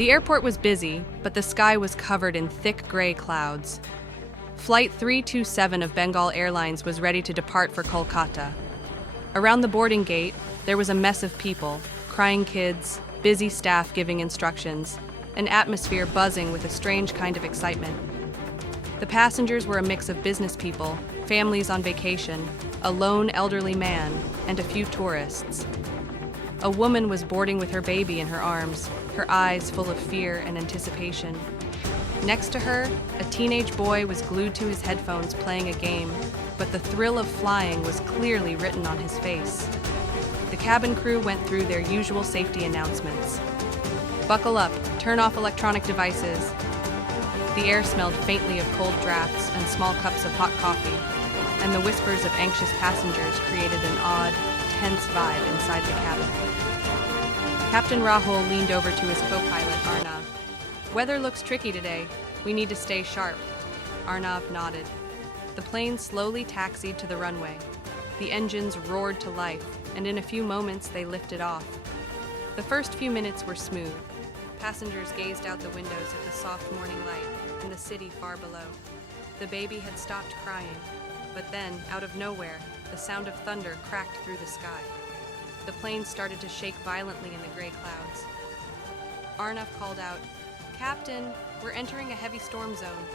The airport was busy, but the sky was covered in thick gray clouds. Flight 327 of Bengal Airlines was ready to depart for Kolkata. Around the boarding gate, there was a mess of people, crying kids, busy staff giving instructions, an atmosphere buzzing with a strange kind of excitement. The passengers were a mix of business people, families on vacation, a lone elderly man, and a few tourists. A woman was boarding with her baby in her arms, her eyes full of fear and anticipation. Next to her, a teenage boy was glued to his headphones playing a game, but the thrill of flying was clearly written on his face. The cabin crew went through their usual safety announcements. Buckle up, turn off electronic devices. The air smelled faintly of cold drafts and small cups of hot coffee, and the whispers of anxious passengers created an odd, tense vibe inside the cabin. Captain Rahul leaned over to his co-pilot, Arnav. "Weather looks tricky today. We need to stay sharp." Arnav nodded. The plane slowly taxied to the runway. The engines roared to life, and in a few moments they lifted off. The first few minutes were smooth. Passengers gazed out the windows at the soft morning light and the city far below. The baby had stopped crying, but then, out of nowhere, the sound of thunder cracked through the sky. The plane started to shake violently in the gray clouds. Arnav called out, "Captain, we're entering a heavy storm zone."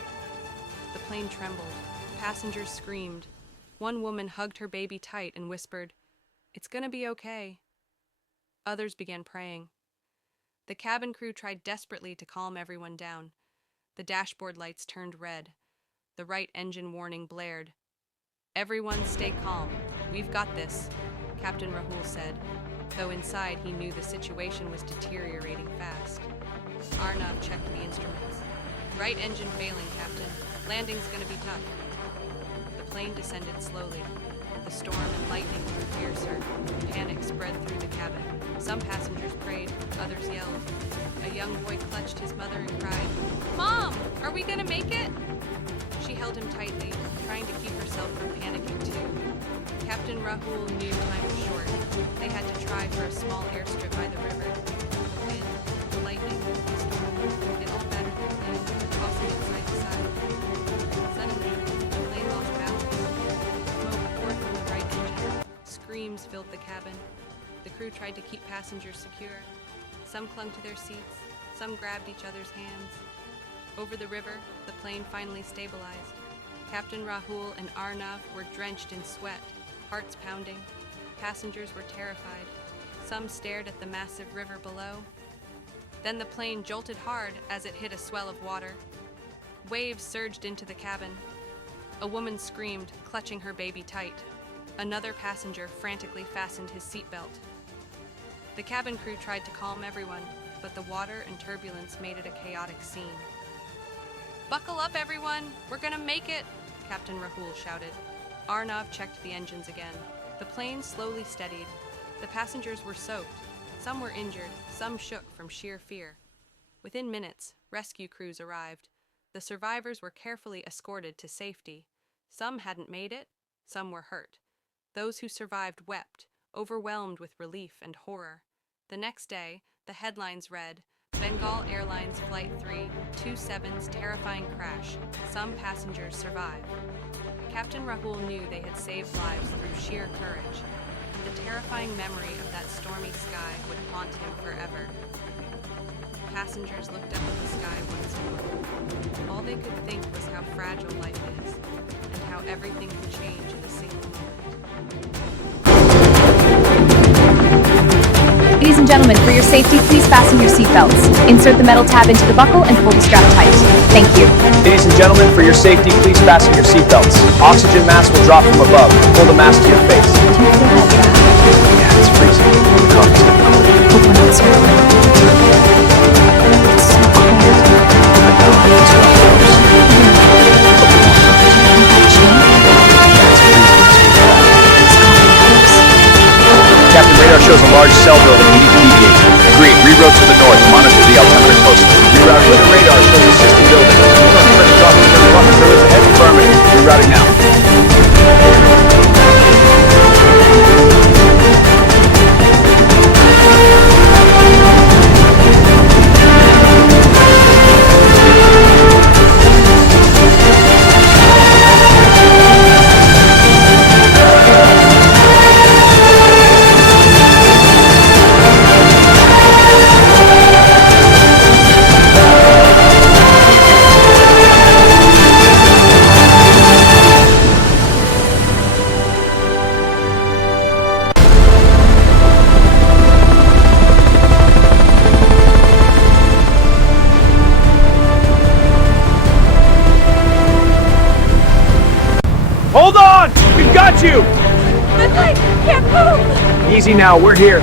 The plane trembled. Passengers screamed. One woman hugged her baby tight and whispered, "It's gonna be okay." Others began praying. The cabin crew tried desperately to calm everyone down. The dashboard lights turned red. The right engine warning blared. "Everyone stay calm. We've got this," Captain Rahul said, though inside he knew the situation was deteriorating fast. Arnav checked the instruments. "Right engine failing, Captain. Landing's gonna be tough." The plane descended slowly. The storm and lightning grew fiercer. Panic spread through the cabin. Some passengers prayed, others yelled. A young boy clutched his mother and cried, "Mom, are we gonna make it?" She held him tightly, trying to keep herself from panicking too. Captain Rahul knew time was short. They had to try for a small airstrip by the river. The wind, the lightning, the storm, it all battered the plane, tossing it side to side. Suddenly, the plane lost balance. Smoke poured from the right engine. Screams filled the cabin. The crew tried to keep passengers secure. Some clung to their seats, some grabbed each other's hands. Over the river, the plane finally stabilized. Captain Rahul and Arnav were drenched in sweat, hearts pounding. Passengers were terrified. Some stared at the massive river below. Then the plane jolted hard as it hit a swell of water. Waves surged into the cabin. A woman screamed, clutching her baby tight. Another passenger frantically fastened his seatbelt. The cabin crew tried to calm everyone, but the water and turbulence made it a chaotic scene. "Buckle up, everyone! We're gonna make it!" Captain Rahul shouted. Arnav checked the engines again. The plane slowly steadied. The passengers were soaked. Some were injured, some shook from sheer fear. Within minutes, rescue crews arrived. The survivors were carefully escorted to safety. Some hadn't made it, some were hurt. Those who survived wept, overwhelmed with relief and horror. The next day, the headlines read, "Bengal Airlines Flight 327's terrifying crash. Some passengers survive." Captain Rahul knew they had saved lives through sheer courage. The terrifying memory of that stormy sky would haunt him forever. Passengers looked up at the sky once more. All they could think was how fragile life is, and how everything can change in a single moment. Ladies and gentlemen, for your safety, please fasten your seatbelts. Insert the metal tab into the buckle and pull the strap tight. Thank you. Ladies and gentlemen, for your safety, please fasten your seatbelts. Oxygen mask will drop from above. Pull the mask to your face. Do you feel that draft? Yeah, it's freezing. The coffee's getting cold. Hope we're not circling. It's so cold. I know, it's rough for us. But we won't hurt. Chill. Yeah, it's freezing. This coffee helps. Captain, radar shows a large cell building. We need to deviate. Agreed. Reroute to the north. Monitor the altimeter closely. Rerouting with the radar shows a system building. Affirmative. Rerouting now. got you! My leg can't move! Easy now, we're here.